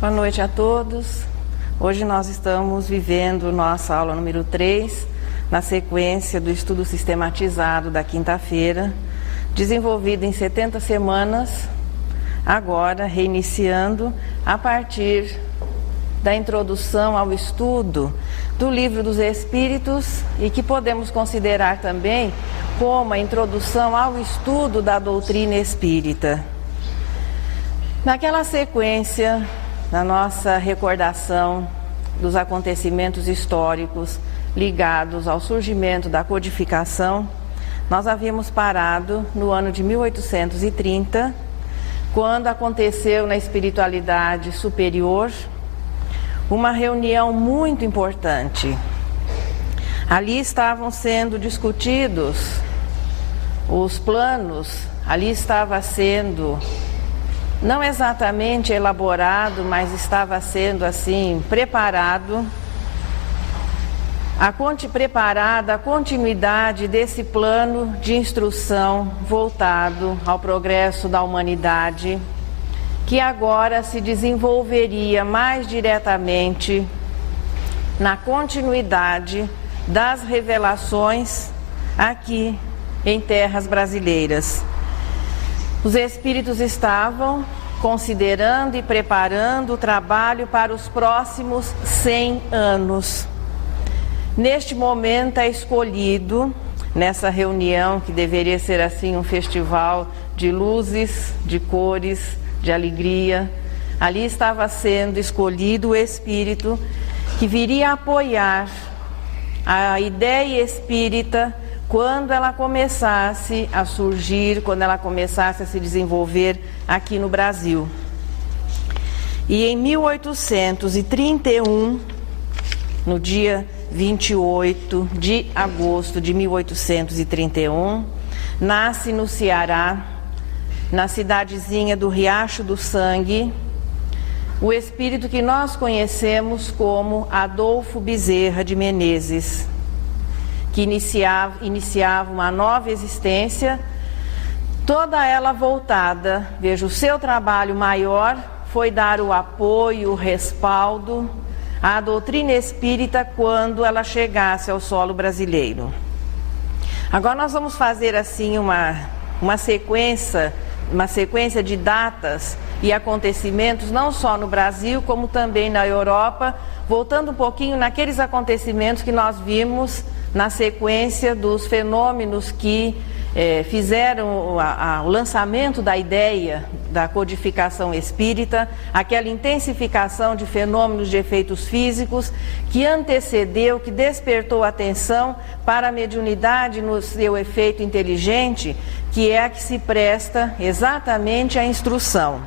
Boa noite a todos. Hoje nós estamos vivendo nossa aula número 3, na sequência do estudo sistematizado da quinta-feira, desenvolvido em 70 semanas, agora reiniciando a partir da introdução ao estudo do Livro dos Espíritos e que podemos considerar também como a introdução ao estudo da doutrina espírita. Naquela sequência, na nossa recordação dos acontecimentos históricos ligados ao surgimento da codificação, nós havíamos parado no ano de 1830, quando aconteceu na espiritualidade superior uma reunião muito importante. Ali estavam sendo discutidos os planos, ali estava sendo não exatamente elaborado, mas estava sendo assim preparada a continuidade desse plano de instrução voltado ao progresso da humanidade, que agora se desenvolveria mais diretamente na continuidade das revelações aqui em terras brasileiras. Os espíritos estavam considerando e preparando o trabalho para os próximos 100 anos. Neste momento é escolhido, nessa reunião que deveria ser assim um festival de luzes, de cores, de alegria, ali estava sendo escolhido o espírito que viria a apoiar a ideia espírita quando ela começasse a surgir, quando ela começasse a se desenvolver aqui no Brasil. E em 1831, no dia 28 de agosto de 1831, nasce no Ceará, na cidadezinha do Riacho do Sangue, o espírito que nós conhecemos como Adolfo Bezerra de Menezes, que iniciava uma nova existência, toda ela voltada, veja, o seu trabalho maior foi dar o apoio, o respaldo à doutrina espírita quando ela chegasse ao solo brasileiro. Agora nós vamos fazer assim uma sequência de datas e acontecimentos, não só no Brasil, como também na Europa, voltando um pouquinho naqueles acontecimentos que nós vimos na sequência dos fenômenos que fizeram o lançamento da ideia da codificação espírita, aquela intensificação de fenômenos de efeitos físicos que antecedeu, que despertou a atenção para a mediunidade no seu efeito inteligente, que é a que se presta exatamente à instrução.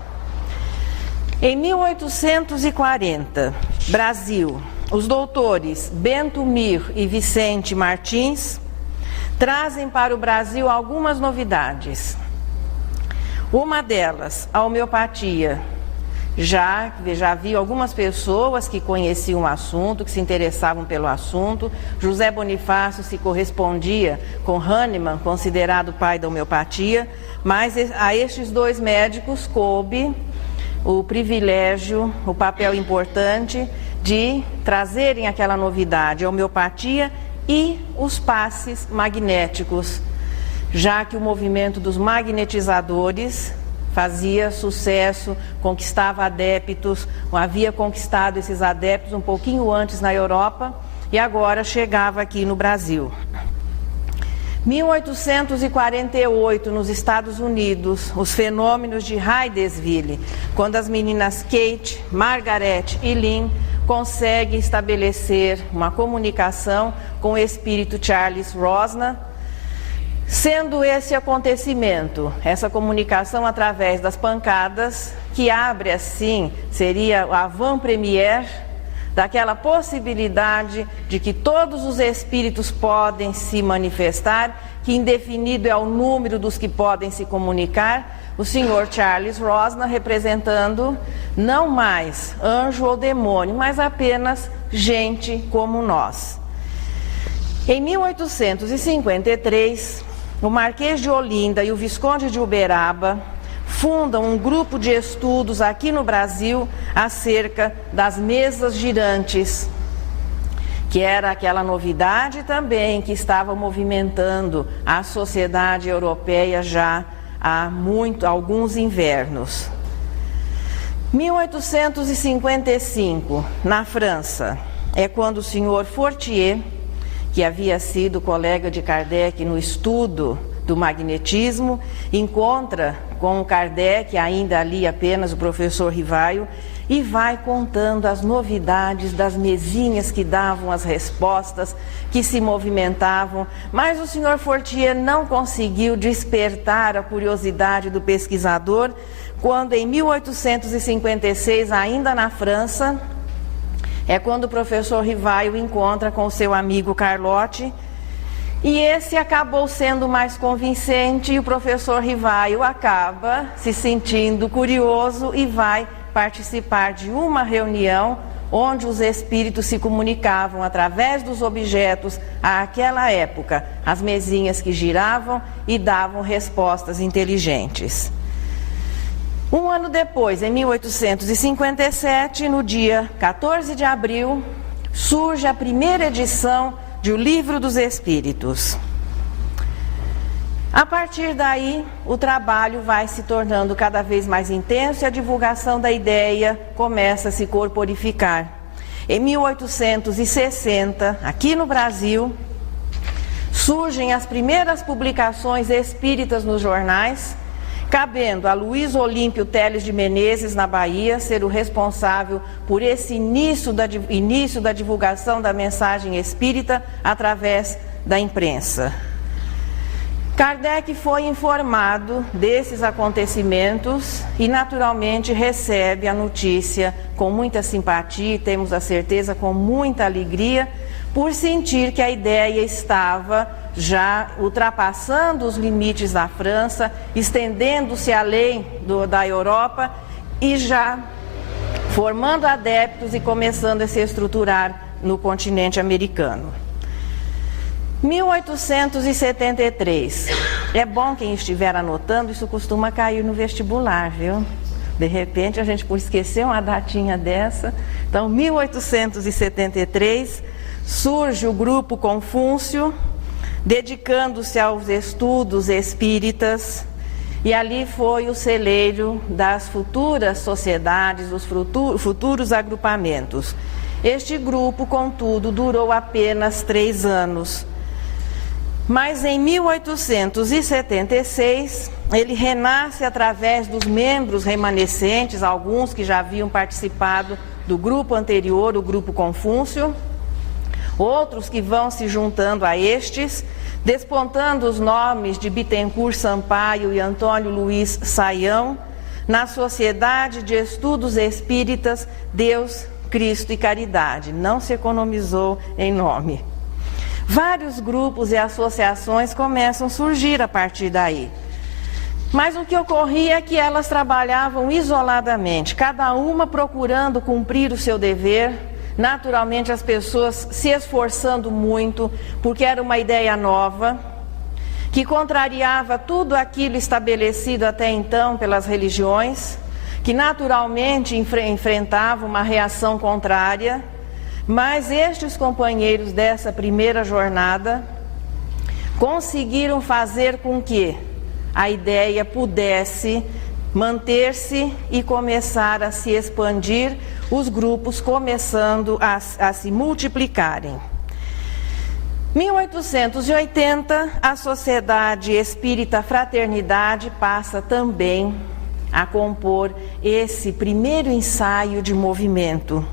Em 1840, Brasil, os doutores Bento Mir e Vicente Martins trazem para o Brasil algumas novidades. Uma delas, a homeopatia. Já havia algumas pessoas que conheciam o assunto, que se interessavam pelo assunto. José Bonifácio se correspondia com Hahnemann, considerado o pai da homeopatia, mas a estes dois médicos coube o privilégio, o papel importante de trazerem aquela novidade, a homeopatia e os passes magnéticos, já que o movimento dos magnetizadores fazia sucesso, conquistava adeptos, havia conquistado esses adeptos um pouquinho antes na Europa e agora chegava aqui no Brasil. 1848, nos Estados Unidos, os fenômenos de Hydesville, quando as meninas Kate, Margaret e Lynn conseguem estabelecer uma comunicação com o espírito Charles Rosner, sendo esse acontecimento, essa comunicação através das pancadas, que abre assim, seria a avant-première daquela possibilidade de que todos os espíritos podem se manifestar, que indefinido é o número dos que podem se comunicar, o senhor Charles Rosner representando não mais anjo ou demônio, mas apenas gente como nós. Em 1853, o Marquês de Olinda e o Visconde de Uberaba fundam um grupo de estudos aqui no Brasil acerca das mesas girantes, que era aquela novidade também que estava movimentando a sociedade europeia já há alguns invernos. 1855, na França, é quando o senhor Fortier, que havia sido colega de Kardec no estudo do magnetismo, encontra com Kardec, ainda ali apenas o professor Rivaio, e vai contando as novidades das mesinhas que davam as respostas, que se movimentavam, mas o senhor Fortier não conseguiu despertar a curiosidade do pesquisador, quando em 1856, ainda na França, é quando o professor Rivaio encontra com o seu amigo Carlotti, e esse acabou sendo mais convincente, e o professor Rivaio acaba se sentindo curioso e vai participar de uma reunião onde os espíritos se comunicavam através dos objetos àquela época, as mesinhas que giravam e davam respostas inteligentes. Um ano depois, em 1857, no dia 14 de abril, surge a primeira edição de O Livro dos Espíritos. A partir daí, o trabalho vai se tornando cada vez mais intenso e a divulgação da ideia começa a se corporificar. Em 1860, aqui no Brasil, surgem as primeiras publicações espíritas nos jornais, cabendo a Luiz Olímpio Teles de Menezes, na Bahia, ser o responsável por esse início da divulgação da mensagem espírita através da imprensa. Kardec foi informado desses acontecimentos e naturalmente recebe a notícia com muita simpatia e, temos a certeza, com muita alegria, por sentir que a ideia estava já ultrapassando os limites da França, estendendo-se além da Europa e já formando adeptos e começando a se estruturar no continente americano. 1873. É bom quem estiver anotando, isso costuma cair no vestibular, viu? De repente a gente, por esquecer uma datinha dessa. Então, 1873, surge o grupo Confúcio, dedicando-se aos estudos espíritas, e ali foi o celeiro das futuras sociedades, dos futuros agrupamentos. Este grupo, contudo, durou apenas 3 anos. Mas em 1876, ele renasce através dos membros remanescentes, alguns que já haviam participado do grupo anterior, o grupo Confúcio, outros que vão se juntando a estes, despontando os nomes de Bittencourt Sampaio e Antônio Luiz Saião, na Sociedade de Estudos Espíritas Deus, Cristo e Caridade. Não se economizou em nome. Vários grupos e associações começam a surgir a partir daí. Mas o que ocorria é que elas trabalhavam isoladamente, cada uma procurando cumprir o seu dever, naturalmente as pessoas se esforçando muito, porque era uma ideia nova, que contrariava tudo aquilo estabelecido até então pelas religiões, que naturalmente enfrentava uma reação contrária. Mas estes companheiros dessa primeira jornada conseguiram fazer com que a ideia pudesse manter-se e começar a se expandir, os grupos começando a se multiplicarem. 1880, a Sociedade Espírita Fraternidade passa também a compor esse primeiro ensaio de movimento.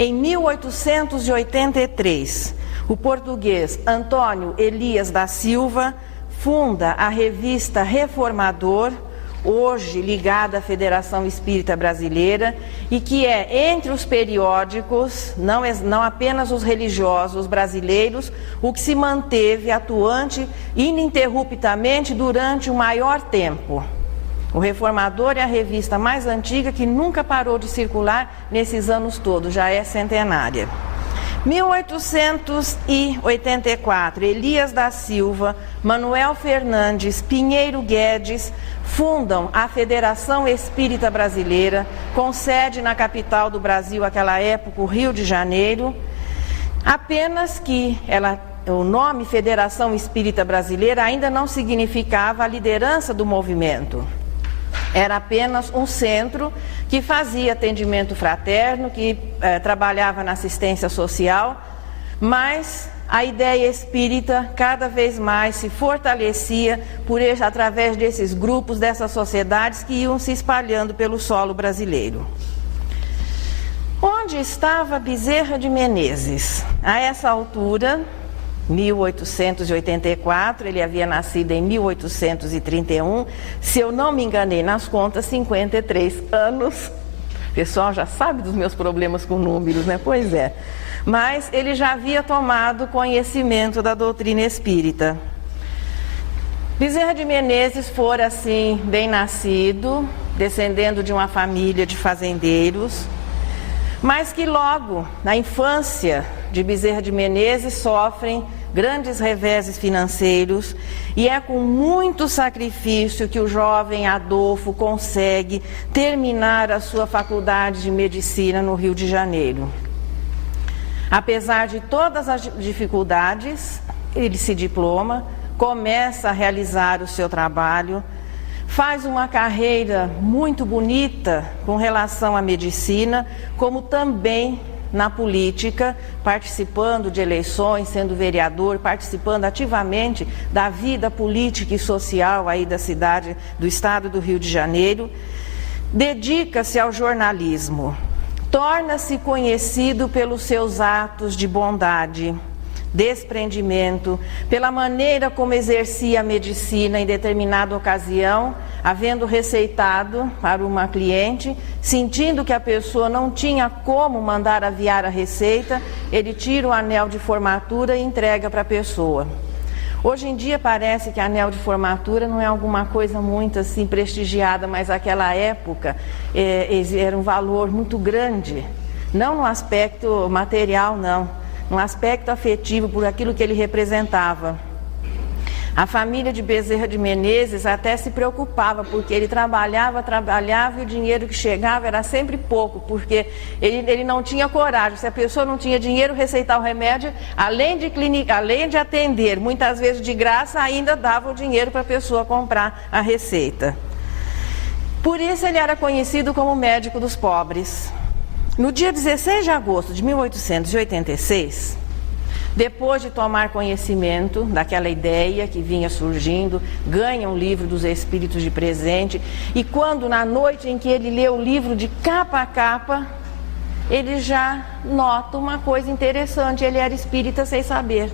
Em 1883, o português Antônio Elias da Silva funda a revista Reformador, hoje ligada à Federação Espírita Brasileira, e que é, entre os periódicos, não apenas os religiosos brasileiros, o que se manteve atuante ininterruptamente durante o maior tempo. O Reformador é a revista mais antiga que nunca parou de circular nesses anos todos, já é centenária. 1884, Elias da Silva, Manuel Fernandes, Pinheiro Guedes fundam a Federação Espírita Brasileira, com sede na capital do Brasil, naquela época, o Rio de Janeiro. Apenas que o nome Federação Espírita Brasileira ainda não significava a liderança do movimento. Era apenas um centro que fazia atendimento fraterno, que trabalhava na assistência social, mas a ideia espírita cada vez mais se fortalecia através desses grupos, dessas sociedades que iam se espalhando pelo solo brasileiro. Onde estava Bezerra de Menezes? A essa altura, 1884, ele havia nascido em 1831, se eu não me enganei nas contas, 53 anos. O pessoal já sabe dos meus problemas com números, né? Pois é. Mas ele já havia tomado conhecimento da doutrina espírita. Bezerra de Menezes fora, assim, bem nascido, descendendo de uma família de fazendeiros, mas que logo, na infância de Bezerra de Menezes, sofrem grandes reveses financeiros, e é com muito sacrifício que o jovem Adolfo consegue terminar a sua faculdade de medicina no Rio de Janeiro. Apesar de todas as dificuldades, ele se diploma, começa a realizar o seu trabalho, faz uma carreira muito bonita com relação à medicina, como também na política, participando de eleições, sendo vereador, participando ativamente da vida política e social aí da cidade, do estado do Rio de Janeiro. Dedica-se ao jornalismo, torna-se conhecido pelos seus atos de bondade, desprendimento, pela maneira como exercia a medicina em determinada ocasião, havendo receitado para uma cliente, sentindo que a pessoa não tinha como mandar aviar a receita, ele tira o anel de formatura e entrega para a pessoa. Hoje em dia parece que anel de formatura não é alguma coisa muito assim prestigiada, mas naquela época era um valor muito grande, não no aspecto material, não, no aspecto afetivo, por aquilo que ele representava. A família de Bezerra de Menezes até se preocupava, porque ele trabalhava e o dinheiro que chegava era sempre pouco, porque ele não tinha coragem. Se a pessoa não tinha dinheiro, receitar o remédio, além de atender, muitas vezes de graça, ainda dava o dinheiro para a pessoa comprar a receita. Por isso ele era conhecido como médico dos pobres. No dia 16 de agosto de 1886, depois de tomar conhecimento daquela ideia que vinha surgindo, ganha um livro dos Espíritos de presente, e quando na noite em que ele lê o livro de capa a capa, ele já nota uma coisa interessante: ele era espírita sem saber.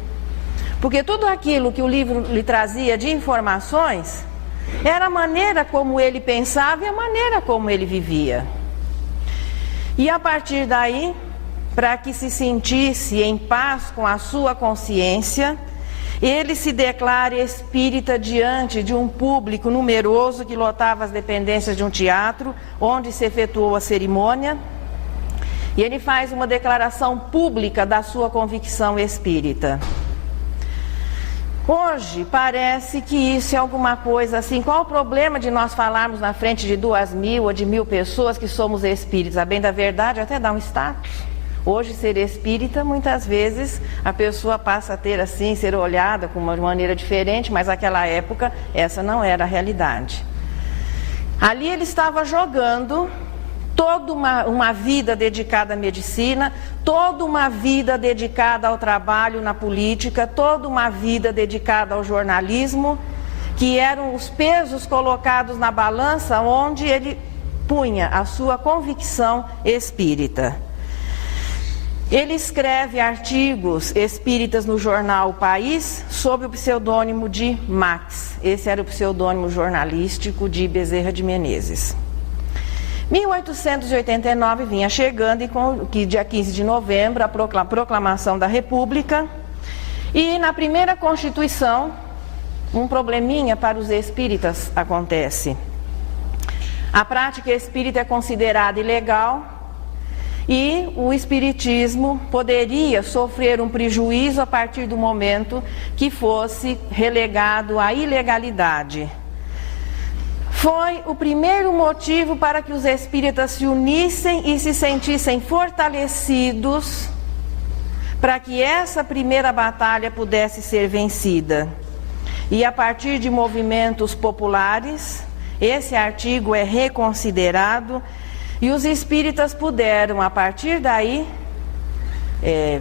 Porque tudo aquilo que o livro lhe trazia de informações era a maneira como ele pensava e a maneira como ele vivia. E a partir daí, para que se sentisse em paz com a sua consciência, ele se declara espírita diante de um público numeroso que lotava as dependências de um teatro, onde se efetuou a cerimônia, e ele faz uma declaração pública da sua convicção espírita. Hoje parece que isso é alguma coisa assim. Qual o problema de nós falarmos na frente de 2.000 ou de 1.000 pessoas que somos espíritas? A bem da verdade, até dá um status. Hoje, ser espírita, muitas vezes, a pessoa passa a ter assim, ser olhada com uma maneira diferente, mas naquela época, essa não era a realidade. Ali ele estava jogando toda uma vida dedicada à medicina, toda uma vida dedicada ao trabalho na política, toda uma vida dedicada ao jornalismo, que eram os pesos colocados na balança onde ele punha a sua convicção espírita. Ele escreve artigos espíritas no jornal O País sob o pseudônimo de Max. Esse era o pseudônimo jornalístico de Bezerra de Menezes. 1889 vinha chegando, e dia 15 de novembro, a proclamação da República, e na primeira Constituição, um probleminha para os espíritas acontece. A prática espírita é considerada ilegal, E o espiritismo poderia sofrer um prejuízo a partir do momento que fosse relegado à ilegalidade. Foi o primeiro motivo para que os espíritas se unissem e se sentissem fortalecidos para que essa primeira batalha pudesse ser vencida. E a partir de movimentos populares, esse artigo é reconsiderado e os espíritas puderam, a partir daí,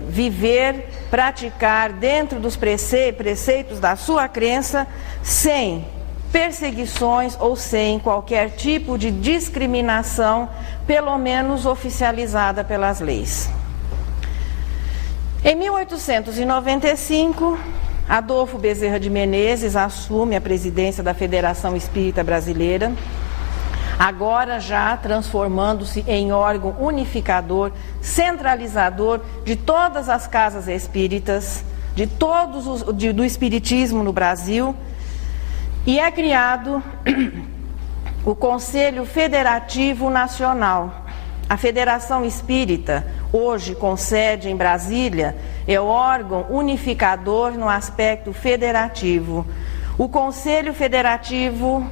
viver, praticar dentro dos preceitos da sua crença, sem perseguições ou sem qualquer tipo de discriminação, pelo menos oficializada pelas leis. Em 1895, Adolfo Bezerra de Menezes assume a presidência da Federação Espírita Brasileira, agora já transformando-se em órgão unificador, centralizador de todas as casas espíritas, do espiritismo no Brasil, e é criado o Conselho Federativo Nacional. A Federação Espírita, hoje com sede em Brasília, é o órgão unificador no aspecto federativo. O Conselho Federativo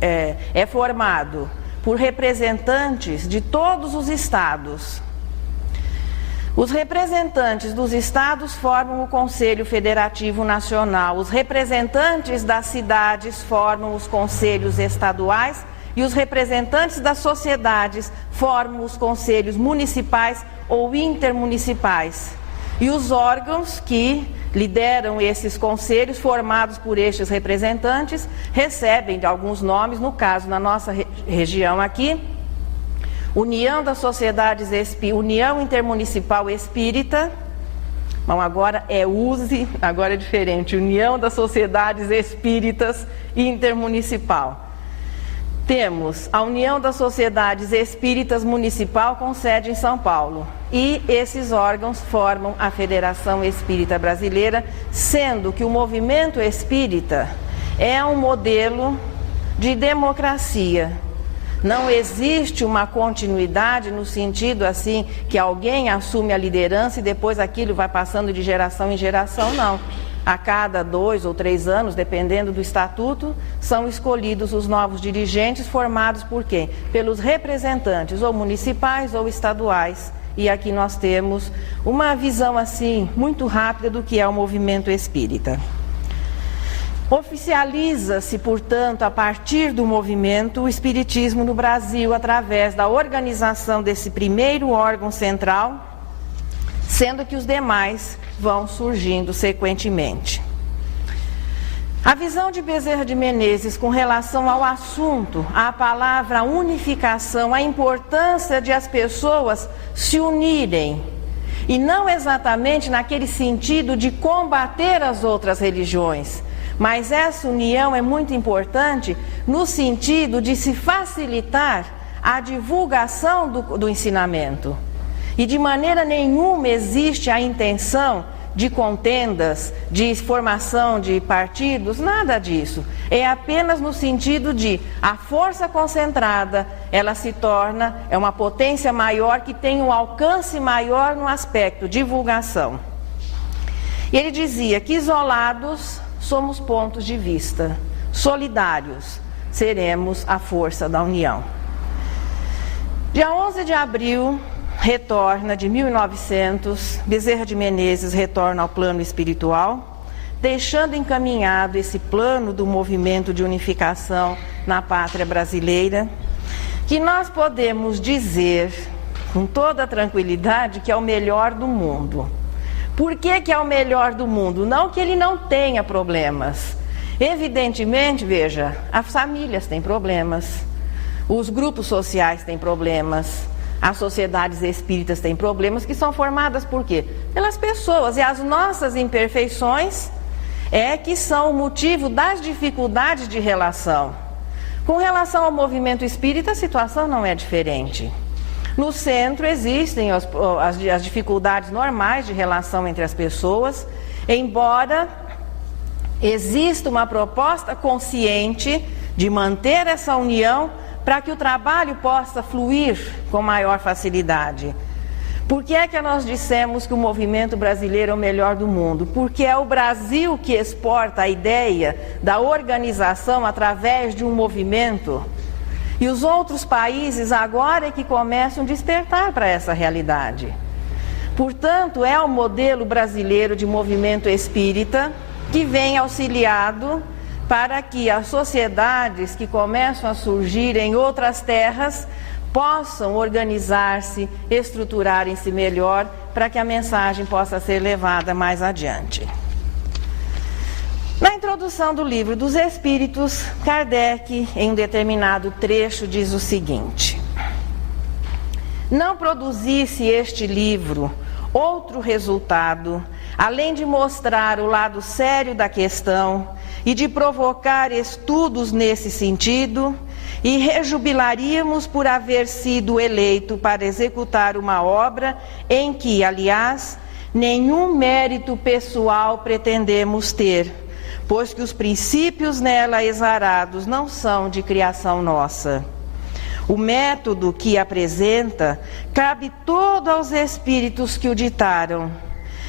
é formado por representantes de todos os estados. Os representantes dos estados formam o Conselho Federativo Nacional, os representantes das cidades formam os conselhos estaduais e os representantes das sociedades formam os conselhos municipais ou intermunicipais. E os órgãos que lideram esses conselhos, formados por estes representantes, recebem de alguns nomes, no caso, na nossa região aqui, União das Sociedades União Intermunicipal Espírita, bom, agora é USE, agora é diferente, União das Sociedades Espíritas Intermunicipal. Temos a União das Sociedades Espíritas Municipal com sede em São Paulo. E esses órgãos formam a Federação Espírita Brasileira, sendo que o movimento espírita é um modelo de democracia. Não existe uma continuidade no sentido assim que alguém assume a liderança e depois aquilo vai passando de geração em geração, não. A cada 2 ou 3 anos, dependendo do estatuto, são escolhidos os novos dirigentes, formados por quem? Pelos representantes, ou municipais ou estaduais. E aqui nós temos uma visão assim, muito rápida do que é o movimento espírita. Oficializa-se, portanto, a partir do movimento, o espiritismo no Brasil, através da organização desse primeiro órgão central, sendo que os demais vão surgindo sequentemente. A visão de Bezerra de Menezes com relação ao assunto, à palavra unificação, a importância de as pessoas se unirem, e não exatamente naquele sentido de combater as outras religiões, mas essa união é muito importante no sentido de se facilitar a divulgação do ensinamento. E de maneira nenhuma existe a intenção de contendas, de formação de partidos, nada disso. É apenas no sentido de a força concentrada, ela se torna, é uma potência maior que tem um alcance maior no aspecto divulgação. E ele dizia que isolados somos pontos de vista, solidários seremos a força da união. Dia 11 de abril, retorna de 1900, Bezerra de Menezes retorna ao plano espiritual, deixando encaminhado esse plano do movimento de unificação na pátria brasileira, que nós podemos dizer com toda tranquilidade que é o melhor do mundo. Por que é o melhor do mundo? Não que ele não tenha problemas. Evidentemente, veja, as famílias têm problemas, os grupos sociais têm problemas, as sociedades espíritas têm problemas que são formadas por quê? Pelas pessoas. E as nossas imperfeições é que são o motivo das dificuldades de relação. Com relação ao movimento espírita, a situação não é diferente. No centro existem as dificuldades normais de relação entre as pessoas, embora exista uma proposta consciente de manter essa união para que o trabalho possa fluir com maior facilidade. Por que é que nós dissemos que o movimento brasileiro é o melhor do mundo? Porque é o Brasil que exporta a ideia da organização através de um movimento. E os outros países agora é que começam a despertar para essa realidade. Portanto, é o modelo brasileiro de movimento espírita que vem auxiliado para que as sociedades que começam a surgir em outras terras possam organizar-se, estruturarem-se melhor para que a mensagem possa ser levada mais adiante. Na introdução do Livro dos Espíritos, Kardec, em um determinado trecho, diz o seguinte: não produzisse este livro outro resultado, além de mostrar o lado sério da questão e de provocar estudos nesse sentido, e rejubilaríamos por haver sido eleito para executar uma obra em que, aliás, nenhum mérito pessoal pretendemos ter, pois que os princípios nela exarados não são de criação nossa. O método que apresenta cabe todo aos espíritos que o ditaram.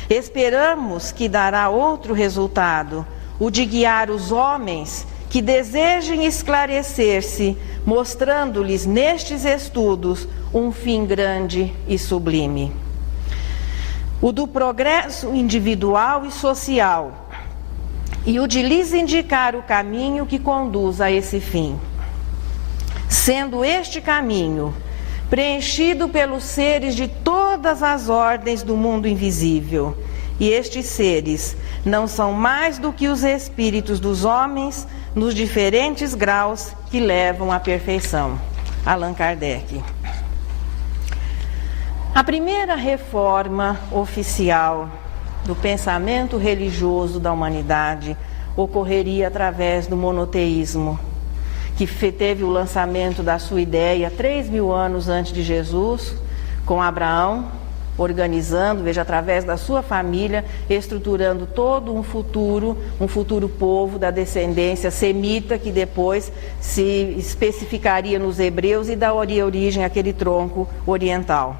Esperamos que dará outro resultado, o de guiar os homens que desejem esclarecer-se, mostrando-lhes nestes estudos um fim grande e sublime. O do progresso individual e social, e o de lhes indicar o caminho que conduz a esse fim. Sendo este caminho preenchido pelos seres de todas as ordens do mundo invisível, e estes seres não são mais do que os espíritos dos homens nos diferentes graus que levam à perfeição. Allan Kardec. A primeira reforma oficial do pensamento religioso da humanidade ocorreria através do monoteísmo, que teve o lançamento da sua ideia 3.000 anos antes de Jesus, com Abraão, organizando, veja, através da sua família, estruturando todo um futuro povo da descendência semita, que depois se especificaria nos hebreus e daria origem àquele tronco oriental.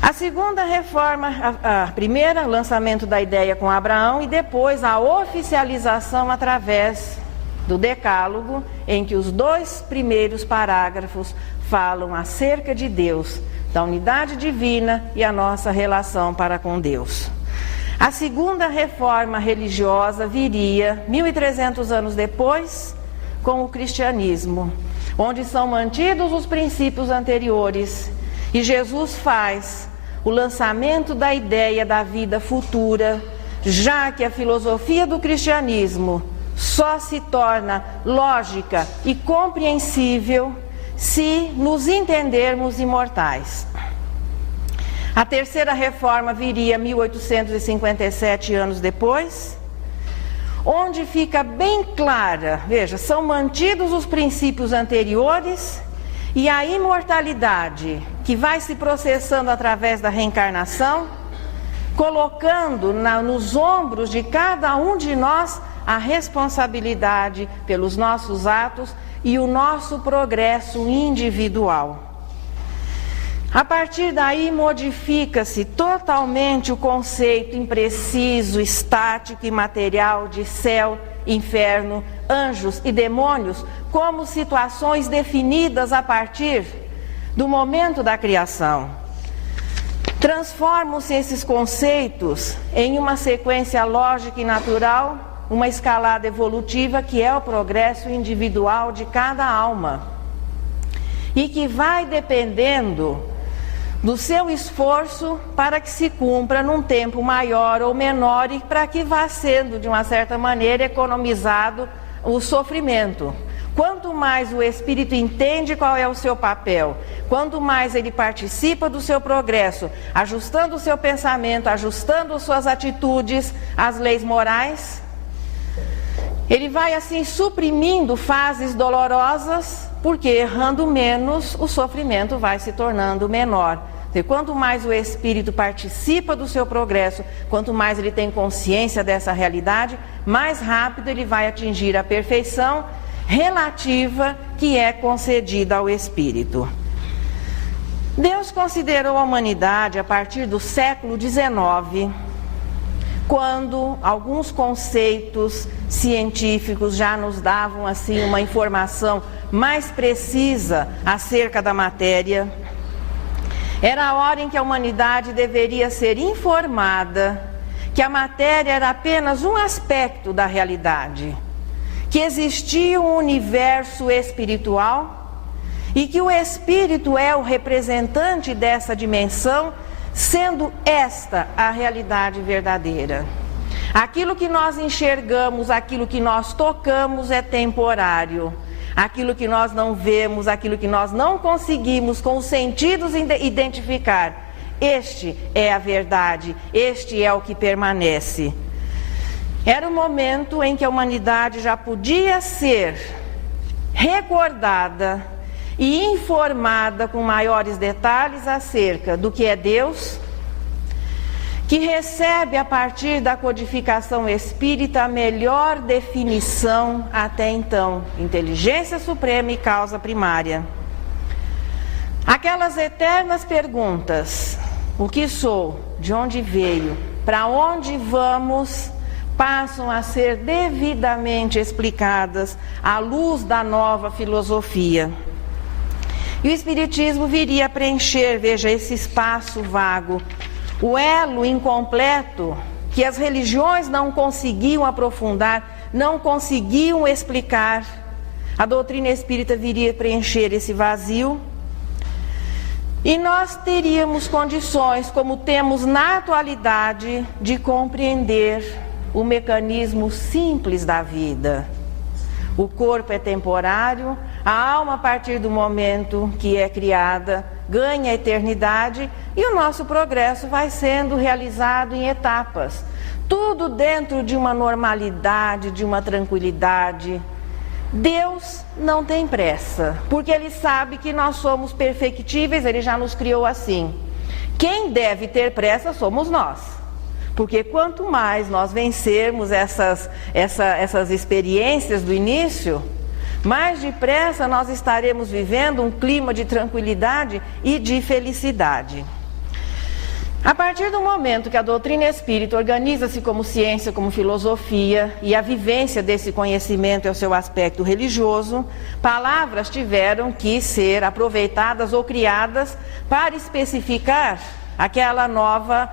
A segunda reforma, a primeira, lançamento da ideia com Abraão, e depois a oficialização através do Decálogo, em que os 2 primeiros parágrafos falam acerca de Deus, da unidade divina e a nossa relação para com Deus. A segunda reforma religiosa viria 1.300 anos depois, com o cristianismo, onde são mantidos os princípios anteriores, e Jesus faz o lançamento da ideia da vida futura, já que a filosofia do cristianismo só se torna lógica e compreensível se nos entendermos imortais. A terceira reforma viria 1857 anos depois, onde fica bem clara, veja, são mantidos os princípios anteriores e a imortalidade que vai se processando através da reencarnação, colocando nos ombros de cada um de nós a responsabilidade pelos nossos atos e o nosso progresso individual. A partir daí modifica-se totalmente o conceito impreciso, estático e material de céu, inferno, anjos e demônios como situações definidas a partir do momento da criação. Transformam-se esses conceitos em uma sequência lógica e natural, uma escalada evolutiva que é o progresso individual de cada alma e que vai dependendo do seu esforço para que se cumpra num tempo maior ou menor e para que vá sendo, de uma certa maneira, economizado o sofrimento. Quanto mais o espírito entende qual é o seu papel, quanto mais ele participa do seu progresso, ajustando o seu pensamento, ajustando suas atitudes às leis morais, ele vai assim suprimindo fases dolorosas, porque errando menos, o sofrimento vai se tornando menor. E quanto mais o espírito participa do seu progresso, quanto mais ele tem consciência dessa realidade, mais rápido ele vai atingir a perfeição relativa que é concedida ao espírito. Deus considerou a humanidade a partir do século XIX, quando alguns conceitos científicos já nos davam assim uma informação mais precisa acerca da matéria. Era a hora em que a humanidade deveria ser informada que a matéria era apenas um aspecto da realidade, que existia um universo espiritual e que o espírito é o representante dessa dimensão, sendo esta a realidade verdadeira. Aquilo que nós enxergamos, aquilo que nós tocamos é temporário. Aquilo que nós não vemos, aquilo que nós não conseguimos com os sentidos identificar, este é a verdade, este é o que permanece. Era o momento em que a humanidade já podia ser recordada e informada com maiores detalhes acerca do que é Deus, que recebe a partir da codificação espírita a melhor definição até então: inteligência suprema e causa primária. Aquelas eternas perguntas: o que sou, de onde veio, para onde vamos, passam a ser devidamente explicadas à luz da nova filosofia. E o Espiritismo viria a preencher, veja, esse espaço vago, o elo incompleto que as religiões não conseguiam aprofundar, não conseguiam explicar. A doutrina espírita viria a preencher esse vazio e nós teríamos condições, como temos na atualidade, de compreender o mecanismo simples da vida. O corpo é temporário, a alma, a partir do momento que é criada, ganha a eternidade e o nosso progresso vai sendo realizado em etapas. Tudo dentro de uma normalidade, de uma tranquilidade. Deus não tem pressa, porque Ele sabe que nós somos perfectíveis, Ele já nos criou assim. Quem deve ter pressa somos nós. Porque quanto mais nós vencermos essas experiências do início, mais depressa nós estaremos vivendo um clima de tranquilidade e de felicidade. A partir do momento que a doutrina espírita organiza-se como ciência, como filosofia, e a vivência desse conhecimento é o seu aspecto religioso, palavras tiveram que ser aproveitadas ou criadas para especificar aquela nova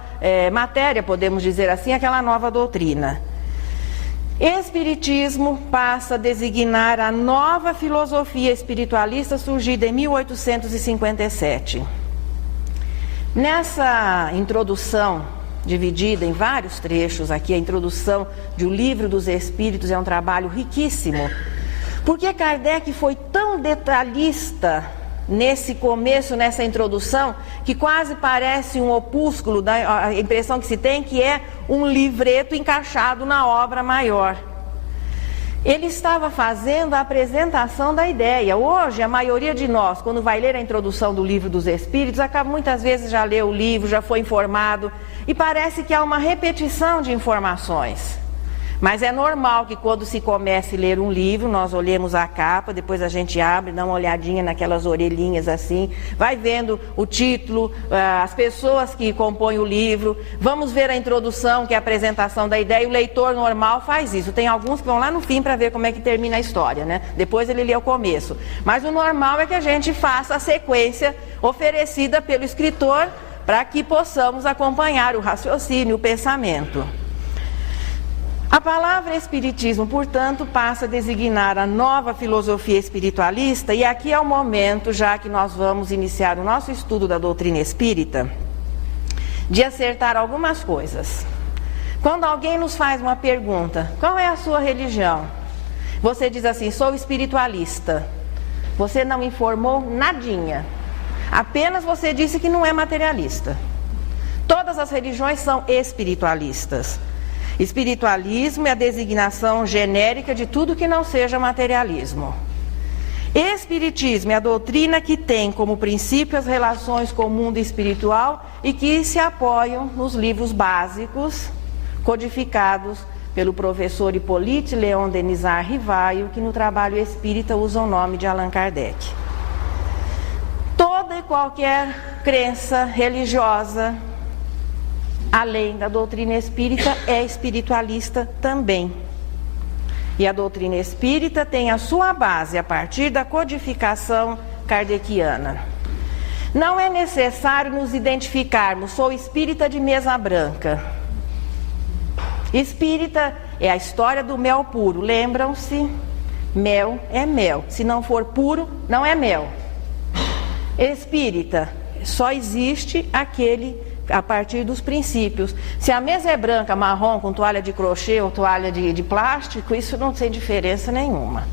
matéria, podemos dizer assim, aquela nova doutrina. Espiritismo passa a designar a nova filosofia espiritualista surgida em 1857. Nessa introdução, dividida em vários trechos aqui, a introdução de O Livro dos Espíritos é um trabalho riquíssimo, porque Kardec foi tão detalhista nesse começo, nessa introdução, que quase parece um opúsculo, a impressão que se tem que é um livreto encaixado na obra maior. Ele estava fazendo a apresentação da ideia. Hoje, a maioria de nós, quando vai ler a introdução do Livro dos Espíritos, acaba muitas vezes já leu o livro, já foi informado, e parece que há uma repetição de informações. Mas é normal que quando se comece a ler um livro, nós olhemos a capa, depois a gente abre, dá uma olhadinha naquelas orelhinhas assim, vai vendo o título, as pessoas que compõem o livro, vamos ver a introdução, que é a apresentação da ideia, e o leitor normal faz isso. Tem alguns que vão lá no fim para ver como é que termina a história, né? Depois ele lê o começo. Mas o normal é que a gente faça a sequência oferecida pelo escritor para que possamos acompanhar o raciocínio, o pensamento. A palavra espiritismo, portanto, passa a designar a nova filosofia espiritualista, e aqui é o momento, já que nós vamos iniciar o nosso estudo da doutrina espírita, de acertar algumas coisas. Quando alguém nos faz uma pergunta: qual é a sua religião? Você diz assim: sou espiritualista. Você não informou nadinha. Apenas você disse que não é materialista. Todas as religiões são espiritualistas. Espiritualismo é a designação genérica de tudo que não seja materialismo. Espiritismo é a doutrina que tem como princípio as relações com o mundo espiritual e que se apoiam nos livros básicos codificados pelo professor Hippolyte Léon Denisard Rivaio, que no trabalho espírita usa o nome de Allan Kardec. Toda e qualquer crença religiosa, além da doutrina espírita, é espiritualista também. E a doutrina espírita tem a sua base a partir da codificação kardeciana. Não é necessário nos identificarmos, sou espírita de mesa branca. Espírita é a história do mel puro, lembram-se? Mel é mel, se não for puro, não é mel. Espírita, só existe aquele a partir dos princípios. Se a mesa é branca, marrom, com toalha de crochê ou toalha de plástico, isso não tem diferença nenhuma.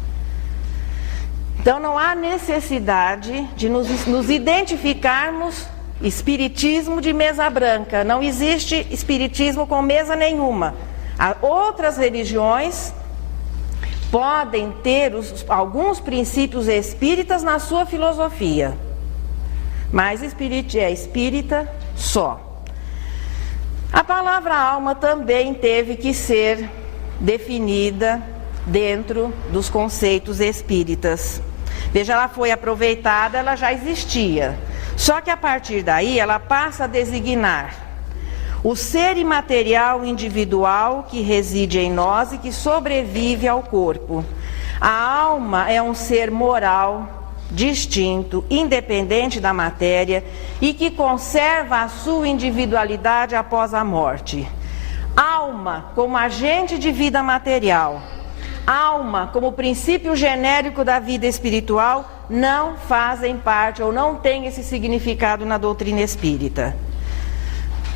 Então não há necessidade de nos identificarmos espiritismo de mesa branca. Não existe espiritismo com mesa nenhuma. Outras religiões podem ter alguns princípios espíritas na sua filosofia, mas é espírita só. A palavra alma também teve que ser definida dentro dos conceitos espíritas. Veja, ela foi aproveitada, ela já existia. Só que a partir daí ela passa a designar o ser imaterial individual que reside em nós e que sobrevive ao corpo. A alma é um ser moral, distinto, independente da matéria e que conserva a sua individualidade após a morte. Alma como agente de vida material, alma como princípio genérico da vida espiritual não fazem parte ou não têm esse significado na doutrina espírita.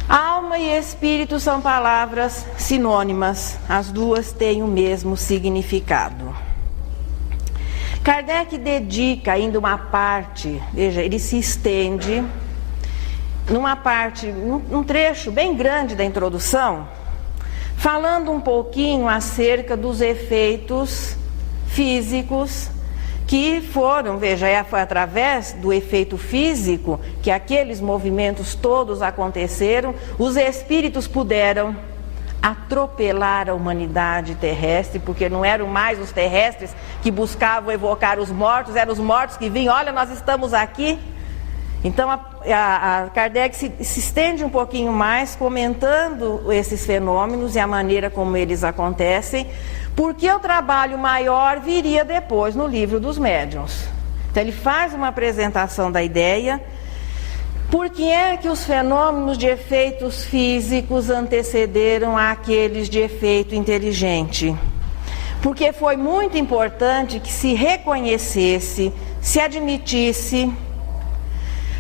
Alma e espírito são palavras sinônimas, as duas têm o mesmo significado. Kardec dedica ainda uma parte, veja, ele se estende num trecho bem grande da introdução, falando um pouquinho acerca dos efeitos físicos que foram, veja, foi através do efeito físico que aqueles movimentos todos aconteceram, os espíritos puderam atropelar a humanidade terrestre, porque não eram mais os terrestres que buscavam evocar os mortos, eram os mortos que vinham, olha, nós estamos aqui. Então a Kardec se estende um pouquinho mais comentando esses fenômenos e a maneira como eles acontecem, porque o trabalho maior viria depois no Livro dos Médiuns. Então ele faz uma apresentação da ideia. Por que é que os fenômenos de efeitos físicos antecederam àqueles de efeito inteligente? Porque foi muito importante que se reconhecesse, se admitisse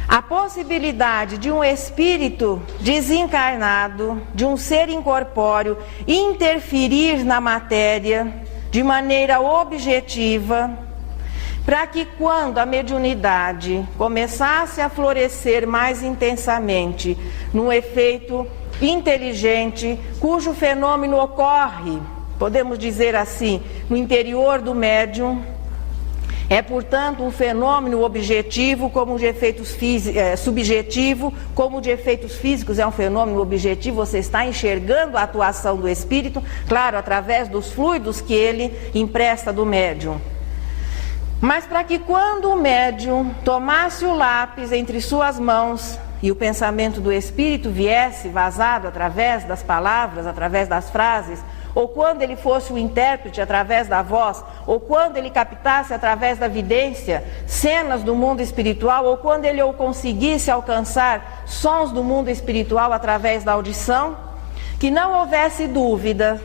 a possibilidade de um espírito desencarnado, de um ser incorpóreo, interferir na matéria de maneira objetiva, para que quando a mediunidade começasse a florescer mais intensamente num efeito inteligente, cujo fenômeno ocorre, podemos dizer assim, no interior do médium, é, portanto, um fenômeno objetivo como de efeitos subjetivo, como de efeitos físicos, é um fenômeno objetivo, você está enxergando a atuação do espírito, claro, através dos fluidos que ele empresta do médium. Mas para que quando o médium tomasse o lápis entre suas mãos e o pensamento do espírito viesse vazado através das palavras, através das frases, ou quando ele fosse o intérprete através da voz, ou quando ele captasse através da vidência cenas do mundo espiritual, ou quando ele conseguisse alcançar sons do mundo espiritual através da audição, que não houvesse dúvida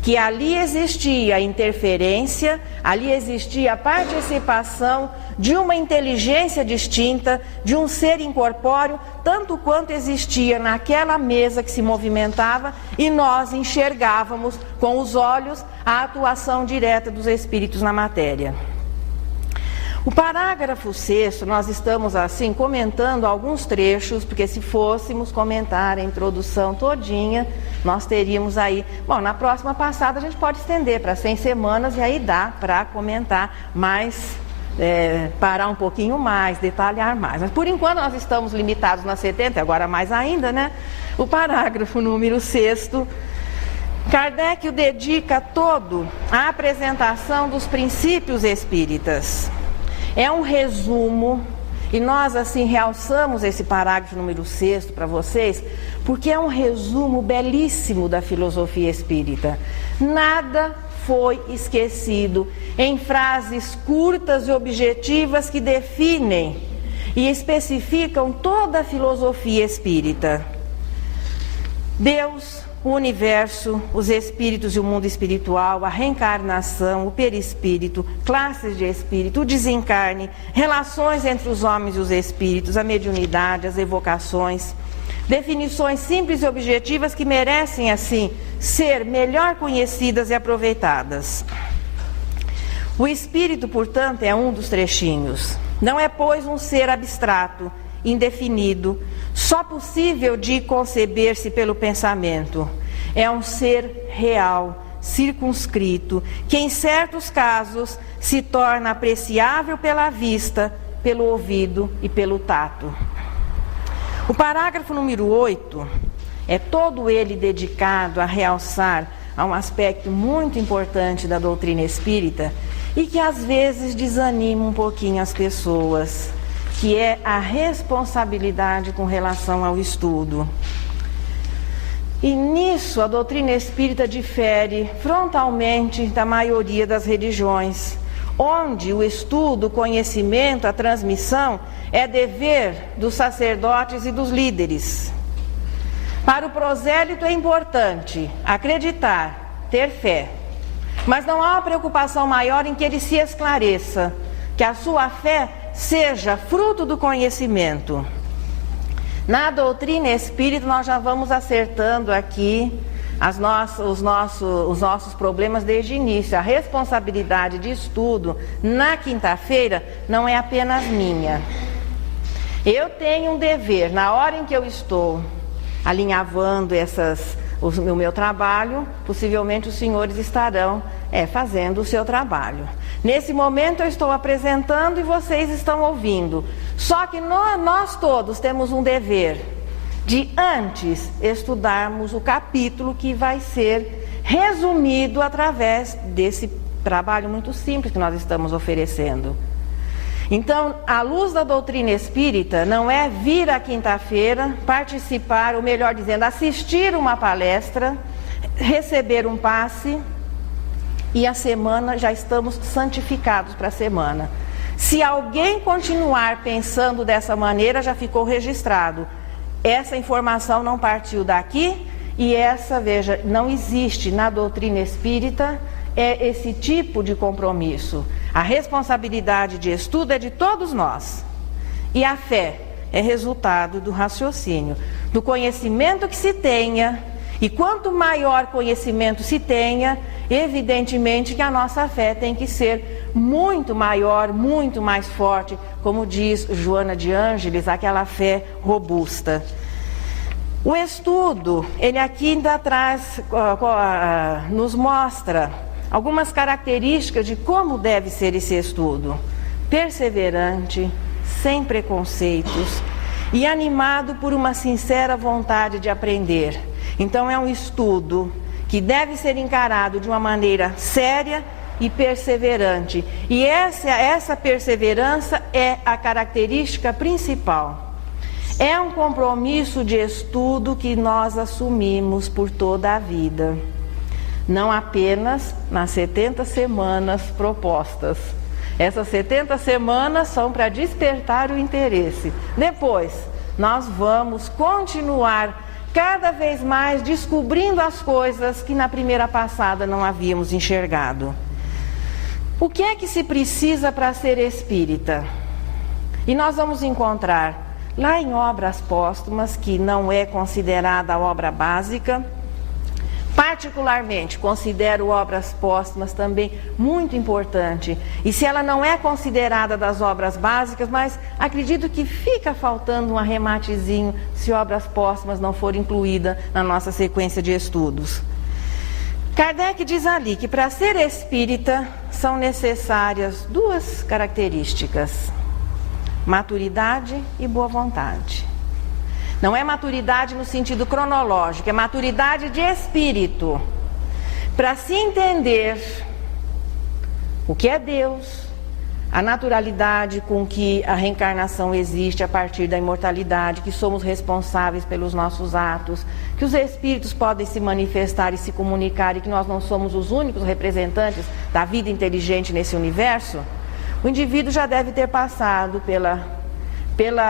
que ali existia a interferência, ali existia a participação de uma inteligência distinta, de um ser incorpóreo, tanto quanto existia naquela mesa que se movimentava e nós enxergávamos com os olhos a atuação direta dos espíritos na matéria. O parágrafo 6º, nós estamos assim comentando alguns trechos, porque se fôssemos comentar a introdução todinha, nós teríamos aí, bom, na próxima passada a gente pode estender para 100 semanas e aí dá para comentar mais, parar um pouquinho mais, detalhar mais. Mas por enquanto nós estamos limitados nas 70, agora mais ainda, né? O parágrafo número 6º, Kardec o dedica todo à apresentação dos princípios espíritas. É um resumo, E nós, assim, realçamos esse parágrafo número 6 para vocês, porque é um resumo belíssimo da filosofia espírita. Nada foi esquecido em frases curtas e objetivas que definem e especificam toda a filosofia espírita. Deus, o universo, os espíritos e o mundo espiritual, a reencarnação, o perispírito, classes de espírito, o desencarne, relações entre os homens e os espíritos, a mediunidade, as evocações, definições simples e objetivas que merecem, assim, ser melhor conhecidas e aproveitadas. O espírito, portanto, é um dos trechinhos. Não é, pois, um ser abstrato, indefinido, só possível de conceber-se pelo pensamento. É um ser real, circunscrito, que em certos casos se torna apreciável pela vista, pelo ouvido e pelo tato. O parágrafo número 8 é todo ele dedicado a realçar a um aspecto muito importante da doutrina espírita e que às vezes desanima um pouquinho as pessoas, que é a responsabilidade com relação ao estudo. E nisso a doutrina espírita difere frontalmente da maioria das religiões, onde o estudo, o conhecimento, a transmissão é dever dos sacerdotes e dos líderes. Para o prosélito é importante acreditar, ter fé, mas não há uma preocupação maior em que ele se esclareça, que a sua fé seja fruto do conhecimento. Na doutrina espírita nós já vamos acertando aqui os nossos problemas desde o início. A responsabilidade de estudo na quinta-feira não é apenas minha. Eu tenho um dever, na hora em que eu estou alinhavando o meu trabalho, possivelmente os senhores estarão fazendo o seu trabalho. Nesse momento eu estou apresentando e vocês estão ouvindo. Só que nós todos temos um dever de antes estudarmos o capítulo que vai ser resumido através desse trabalho muito simples que nós estamos oferecendo. Então, a luz da doutrina espírita não é vir à quinta-feira, participar, ou melhor dizendo, assistir uma palestra, receber um passe e a semana já estamos santificados para a semana. Se alguém continuar pensando dessa maneira, já ficou registrado. Essa informação não partiu daqui e veja, não existe na doutrina espírita esse tipo de compromisso. A responsabilidade de estudo é de todos nós. E a fé é resultado do raciocínio, do conhecimento que se tenha. E quanto maior conhecimento se tenha, evidentemente que a nossa fé tem que ser muito maior, muito mais forte, como diz Joana de Ângeles, aquela fé robusta. O estudo, ele aqui ainda nos mostra algumas características de como deve ser esse estudo. Perseverante, sem preconceitos e animado por uma sincera vontade de aprender. Então é um estudo que deve ser encarado de uma maneira séria e perseverante. E essa perseverança é a característica principal. É um compromisso de estudo que nós assumimos por toda a vida. Não apenas nas 70 semanas propostas. Essas 70 semanas são para despertar o interesse. Depois, nós vamos continuar cada vez mais descobrindo as coisas que na primeira passada não havíamos enxergado. O que é que se precisa para ser espírita? E nós vamos encontrar lá em Obras Póstumas, que não é considerada a obra básica. Particularmente, considero Obras Póstumas também muito importante. E se ela não é considerada das obras básicas, mas acredito que fica faltando um arrematezinho se Obras Póstumas não for incluída na nossa sequência de estudos. Kardec diz ali que para ser espírita são necessárias duas características: maturidade e boa vontade. Não é maturidade no sentido cronológico, é maturidade de espírito. Para se entender o que é Deus, a naturalidade com que a reencarnação existe a partir da imortalidade, que somos responsáveis pelos nossos atos, que os espíritos podem se manifestar e se comunicar e que nós não somos os únicos representantes da vida inteligente nesse universo, o indivíduo já deve ter passado pelo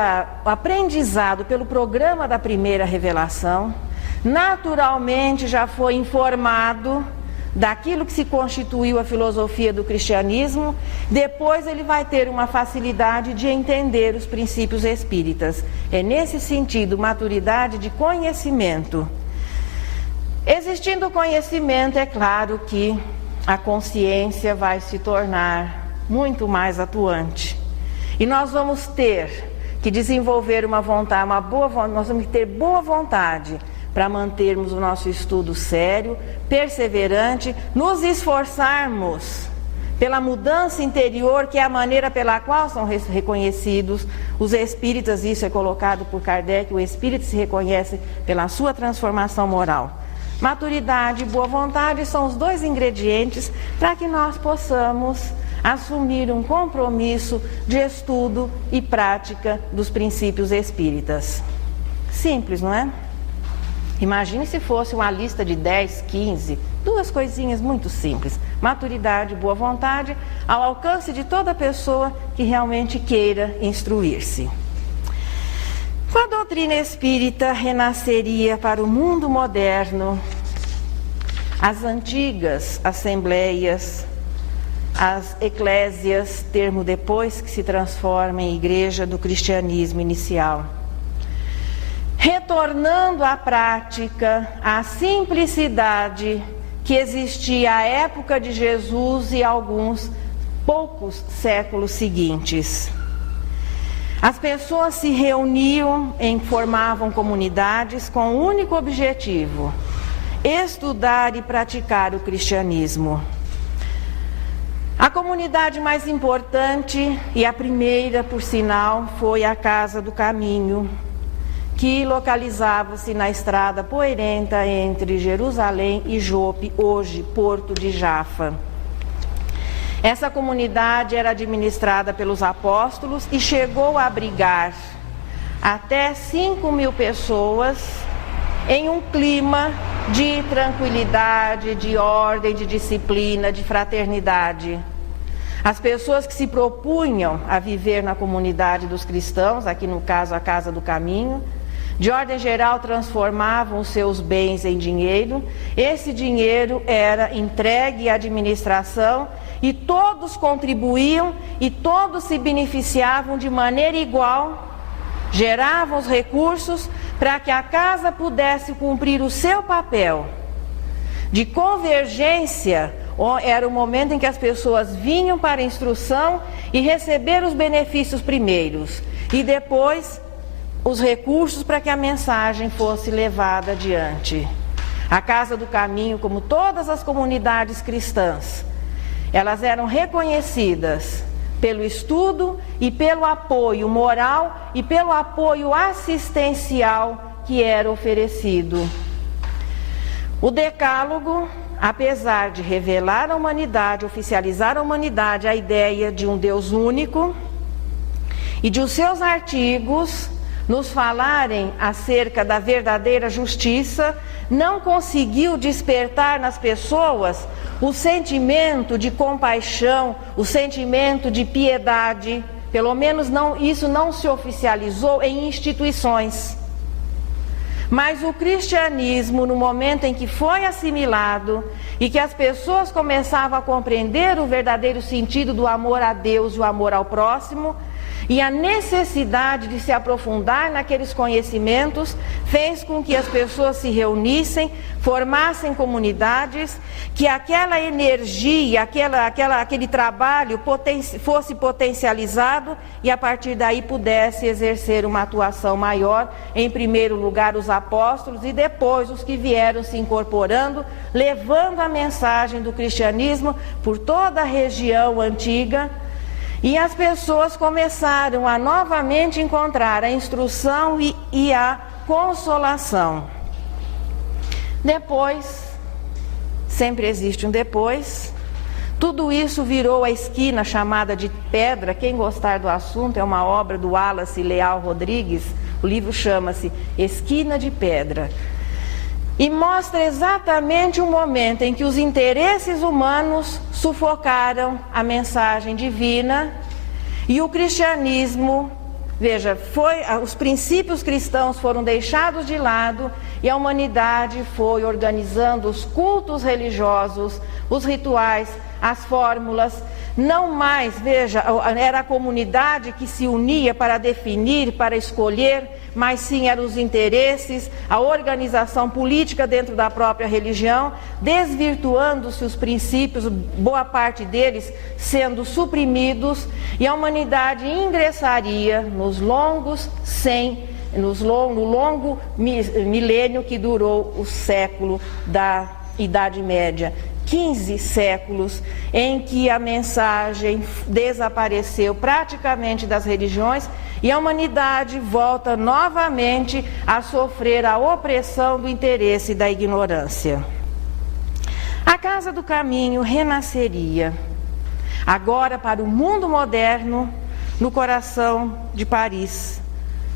aprendizado, pelo programa da primeira revelação, naturalmente já foi informado daquilo que se constituiu a filosofia do cristianismo, depois ele vai ter uma facilidade de entender os princípios espíritas. É nesse sentido, maturidade de conhecimento. Existindo conhecimento, é claro que a consciência vai se tornar muito mais atuante. E nós vamos ter que desenvolver uma vontade, nós vamos ter boa vontade para mantermos o nosso estudo sério, perseverante, nos esforçarmos pela mudança interior, que é a maneira pela qual são reconhecidos os espíritas. Isso é colocado por Kardec: o espírito se reconhece pela sua transformação moral. Maturidade e boa vontade são os dois ingredientes para que nós possamos assumir um compromisso de estudo e prática dos princípios espíritas. Simples, não é? Imagine se fosse uma lista de 10, 15, duas coisinhas muito simples. Maturidade, boa vontade, ao alcance de toda pessoa que realmente queira instruir-se. Com a doutrina espírita renasceria para o mundo moderno as antigas assembleias, as eclésias, termo depois que se transforma em igreja do cristianismo inicial, retornando à prática, à simplicidade que existia à época de Jesus e alguns poucos séculos seguintes. As pessoas se reuniam, formavam comunidades com o único objetivo: estudar e praticar o cristianismo. A comunidade mais importante, e a primeira, por sinal, foi a Casa do Caminho, que localizava-se na estrada poeirenta entre Jerusalém e Jope, hoje Porto de Jafa. Essa comunidade era administrada pelos apóstolos e chegou a abrigar até 5.000 pessoas em um clima de tranquilidade, de ordem, de disciplina, de fraternidade. As pessoas que se propunham a viver na comunidade dos cristãos, aqui no caso a Casa do Caminho, de ordem geral transformavam os seus bens em dinheiro. Esse dinheiro era entregue à administração e todos contribuíam e todos se beneficiavam de maneira igual, geravam os recursos para que a casa pudesse cumprir o seu papel de convergência. Era o momento em que as pessoas vinham para a instrução e receber os benefícios primeiros e depois os recursos para que a mensagem fosse levada adiante. A Casa do Caminho, como todas as comunidades cristãs, elas eram reconhecidas pelo estudo e pelo apoio moral e pelo apoio assistencial que era oferecido. O Decálogo, apesar de revelar à humanidade, oficializar à humanidade a ideia de um Deus único e de os seus artigos nos falarem acerca da verdadeira justiça, não conseguiu despertar nas pessoas o sentimento de compaixão, o sentimento de piedade. Pelo menos isso não se oficializou em instituições. Mas o cristianismo, no momento em que foi assimilado e que as pessoas começavam a compreender o verdadeiro sentido do amor a Deus e o amor ao próximo, e a necessidade de se aprofundar naqueles conhecimentos, fez com que as pessoas se reunissem, formassem comunidades, que aquela energia, aquele trabalho fosse potencializado e a partir daí pudesse exercer uma atuação maior, em primeiro lugar os apóstolos e depois os que vieram se incorporando, levando a mensagem do cristianismo por toda a região antiga. E as pessoas começaram a novamente encontrar a instrução e a consolação. Depois, sempre existe um depois, Tudo isso virou a esquina chamada de Pedra. Quem gostar do assunto, é uma obra do Wallace Leal Rodrigues. O livro chama-se Esquina de Pedra. E mostra exatamente o momento em que os interesses humanos sufocaram a mensagem divina e o cristianismo, veja, os princípios cristãos foram deixados de lado e a humanidade foi organizando os cultos religiosos, os rituais, as fórmulas. Não mais, veja, era a comunidade que se unia para definir, para escolher, mas sim eram os interesses, a organização política dentro da própria religião, desvirtuando-se os princípios, boa parte deles sendo suprimidos, e a humanidade ingressaria no longo milênio que durou o século da Idade Média. 15 séculos em que a mensagem desapareceu praticamente das religiões e a humanidade volta novamente a sofrer a opressão do interesse e da ignorância. A Casa do Caminho renasceria, agora para o mundo moderno, no coração de Paris,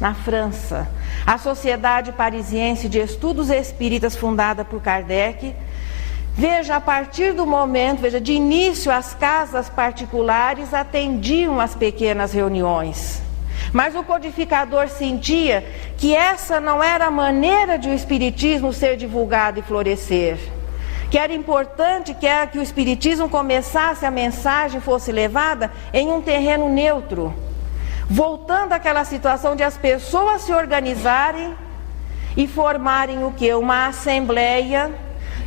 na França. A Sociedade Parisiense de Estudos Espíritas, fundada por Kardec. Veja, a partir do momento, de início as casas particulares atendiam as pequenas reuniões. Mas o codificador sentia que essa não era a maneira de o Espiritismo ser divulgado e florescer. Que era importante que o Espiritismo começasse, a mensagem fosse levada em um terreno neutro. Voltando àquela situação de as pessoas se organizarem e formarem o quê? Uma assembleia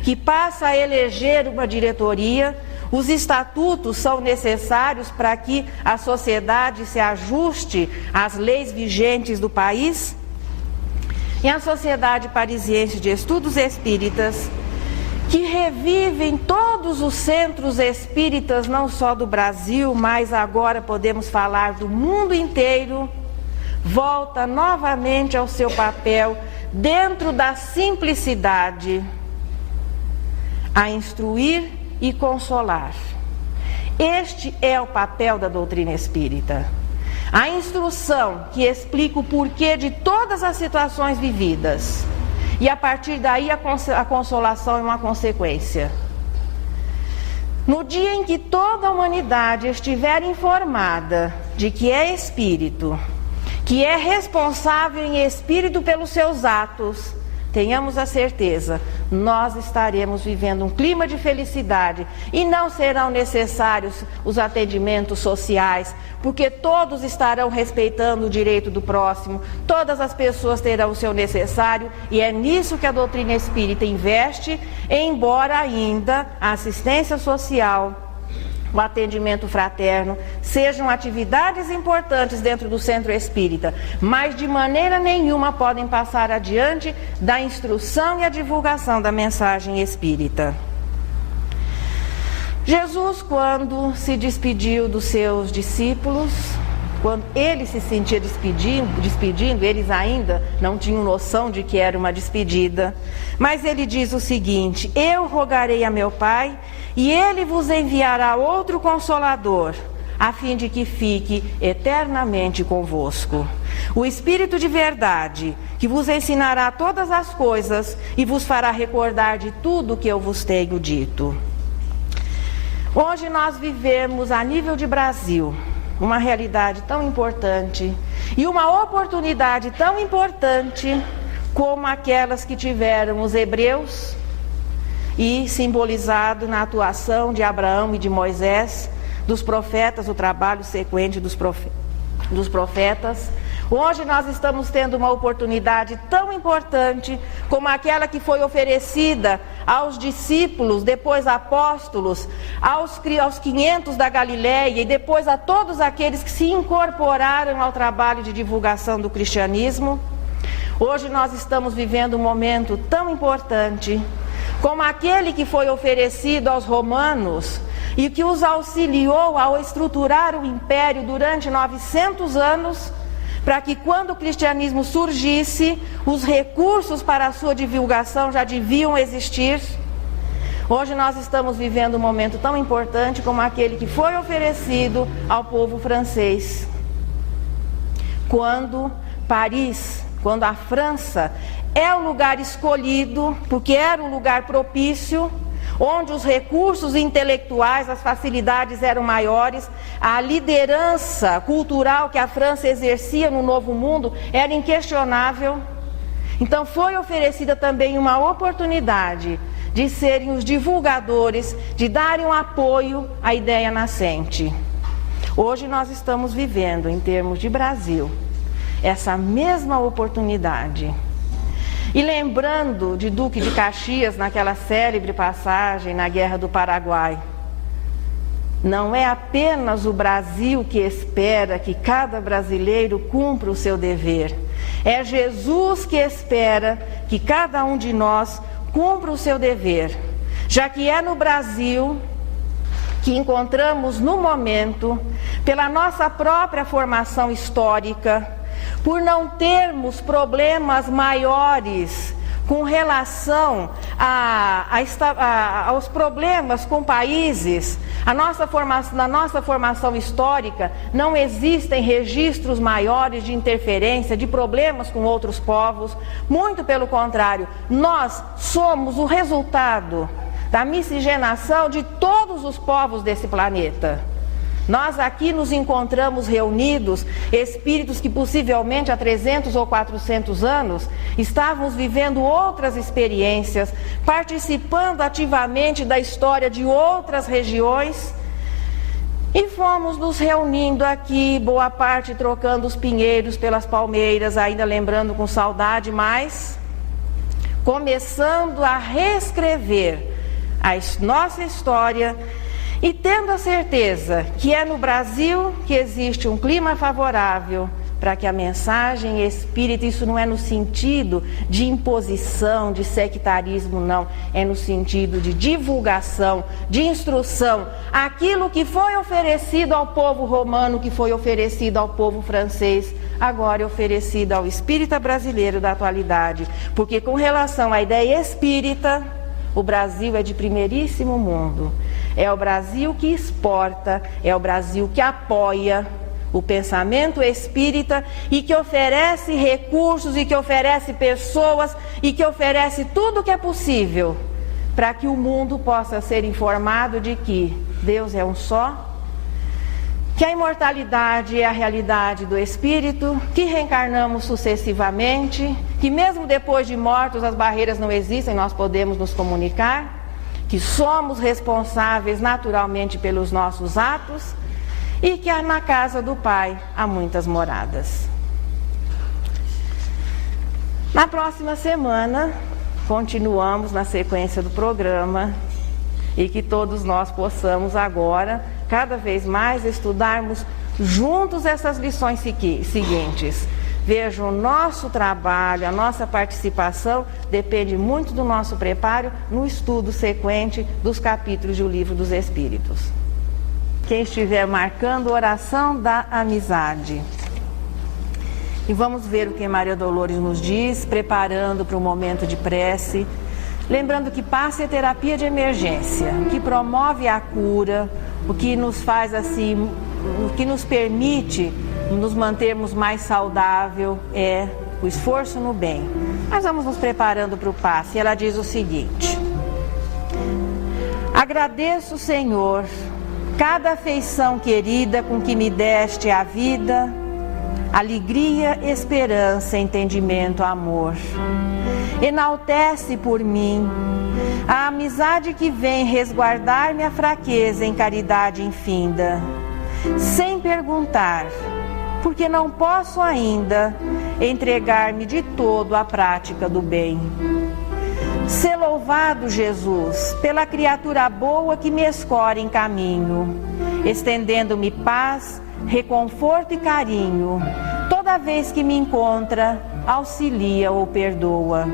que passa a eleger uma diretoria. Os estatutos são necessários para que a sociedade se ajuste às leis vigentes do país. E a Sociedade Parisiense de Estudos Espíritas, que revive em todos os centros espíritas, não só do Brasil, mas agora podemos falar do mundo inteiro, volta novamente ao seu papel dentro da simplicidade, a instruir e consolar. Este é o papel da doutrina espírita. A instrução que explica o porquê de todas as situações vividas. E a partir daí a consolação é uma consequência. No dia em que toda a humanidade estiver informada de que é espírito, que é responsável em espírito pelos seus atos, tenhamos a certeza, nós estaremos vivendo um clima de felicidade e não serão necessários os atendimentos sociais, porque todos estarão respeitando o direito do próximo, todas as pessoas terão o seu necessário e é nisso que a doutrina espírita investe, embora ainda a assistência social, o atendimento fraterno, sejam atividades importantes dentro do centro espírita, mas de maneira nenhuma podem passar adiante da instrução e a divulgação da mensagem espírita. Jesus, quando se despediu dos seus discípulos, quando ele se sentia despedindo, eles ainda não tinham noção de que era uma despedida, mas ele diz o seguinte: eu rogarei a meu Pai e ele vos enviará outro Consolador, a fim de que fique eternamente convosco. O Espírito de verdade, que vos ensinará todas as coisas e vos fará recordar de tudo o que eu vos tenho dito. Hoje nós vivemos, a nível de Brasil, uma realidade tão importante e uma oportunidade tão importante como aquelas que tiveram os hebreus e simbolizado na atuação de Abraão e de Moisés, dos profetas, o trabalho sequente dos profetas. Hoje nós estamos tendo uma oportunidade tão importante como aquela que foi oferecida aos discípulos, depois apóstolos, aos 500 da Galileia e depois a todos aqueles que se incorporaram ao trabalho de divulgação do cristianismo. Hoje nós estamos vivendo um momento tão importante como aquele que foi oferecido aos romanos e que os auxiliou ao estruturar o império durante 900 anos, para que quando o cristianismo surgisse, os recursos para a sua divulgação já deviam existir. Hoje nós estamos vivendo um momento tão importante como aquele que foi oferecido ao povo francês. Quando a França é o lugar escolhido, porque era um lugar propício, onde os recursos intelectuais, as facilidades eram maiores, a liderança cultural que a França exercia no Novo Mundo era inquestionável. Então foi oferecida também uma oportunidade de serem os divulgadores, de darem um apoio à ideia nascente. Hoje nós estamos vivendo, em termos de Brasil, essa mesma oportunidade. E lembrando de Duque de Caxias, naquela célebre passagem na Guerra do Paraguai, não é apenas o Brasil que espera que cada brasileiro cumpra o seu dever. É Jesus que espera que cada um de nós cumpra o seu dever, já que é no Brasil que encontramos no momento, pela nossa própria formação histórica, por não termos problemas maiores com relação aos problemas com países, na nossa formação histórica não existem registros maiores de interferência, de problemas com outros povos. Muito pelo contrário, nós somos o resultado da miscigenação de todos os povos desse planeta. Nós aqui nos encontramos reunidos, espíritos que possivelmente há 300 ou 400 anos estávamos vivendo outras experiências, participando ativamente da história de outras regiões, e fomos nos reunindo aqui, boa parte trocando os pinheiros pelas palmeiras, ainda lembrando com saudade, mas começando a reescrever a nossa história, e tendo a certeza que é no Brasil que existe um clima favorável para que a mensagem espírita, isso não é no sentido de imposição, de sectarismo, não, é no sentido de divulgação, de instrução, aquilo que foi oferecido ao povo romano, que foi oferecido ao povo francês, agora é oferecido ao espírita brasileiro da atualidade, porque com relação à ideia espírita, o Brasil é de primeiríssimo mundo. É o Brasil que exporta, é o Brasil que apoia o pensamento espírita e que oferece recursos e que oferece pessoas e que oferece tudo o que é possível para que o mundo possa ser informado de que Deus é um só, que a imortalidade é a realidade do espírito, que reencarnamos sucessivamente, que mesmo depois de mortos as barreiras não existem, nós podemos nos comunicar, que somos responsáveis naturalmente pelos nossos atos e que na casa do Pai há muitas moradas. Na próxima semana, continuamos na sequência do programa e que todos nós possamos agora, cada vez mais, estudarmos juntos essas lições seguintes. Vejam, o nosso trabalho, a nossa participação depende muito do nosso preparo no estudo sequente dos capítulos do Livro dos Espíritos. Quem estiver marcando, oração da amizade. E vamos ver o que Maria Dolores nos diz, preparando para o momento de prece. Lembrando que passe é terapia de emergência, o que promove a cura, o que nos faz assim, o que nos permite nos mantermos mais saudável é o esforço no bem. Mas vamos nos preparando para o passe. Ela diz o seguinte: agradeço, Senhor, cada afeição querida com que me deste a vida, alegria, esperança, entendimento, amor. Enaltece por mim a amizade que vem resguardar minha fraqueza em caridade infinda, sem perguntar, porque não posso ainda entregar-me de todo à prática do bem. Sê louvado, Jesus, pela criatura boa que me escolhe em caminho, estendendo-me paz, reconforto e carinho, toda vez que me encontra, auxilia ou perdoa.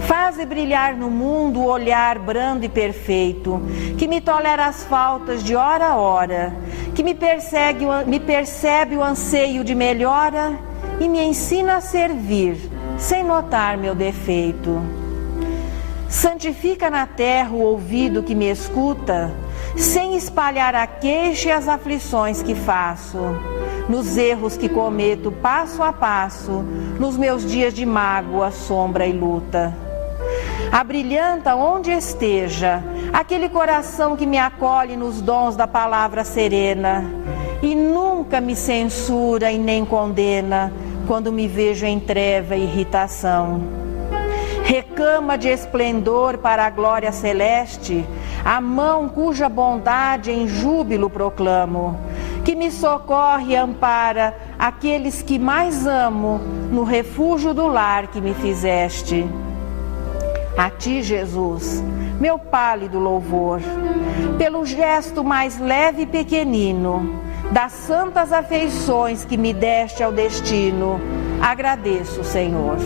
Faze brilhar no mundo o olhar brando e perfeito, que me tolera as faltas de hora a hora, que me percebe o anseio de melhora e me ensina a servir, sem notar meu defeito. Santifica na terra o ouvido que me escuta, sem espalhar a queixa e as aflições que faço, nos erros que cometo passo a passo, nos meus dias de mágoa, sombra e luta. Abrilhanta onde esteja aquele coração que me acolhe nos dons da palavra serena e nunca me censura e nem condena quando me vejo em treva e irritação. Recama de esplendor para a glória celeste a mão cuja bondade em júbilo proclamo, que me socorre e ampara aqueles que mais amo no refúgio do lar que me fizeste. A ti, Jesus, meu pálido louvor, pelo gesto mais leve e pequenino, das santas afeições que me deste ao destino, agradeço, Senhor.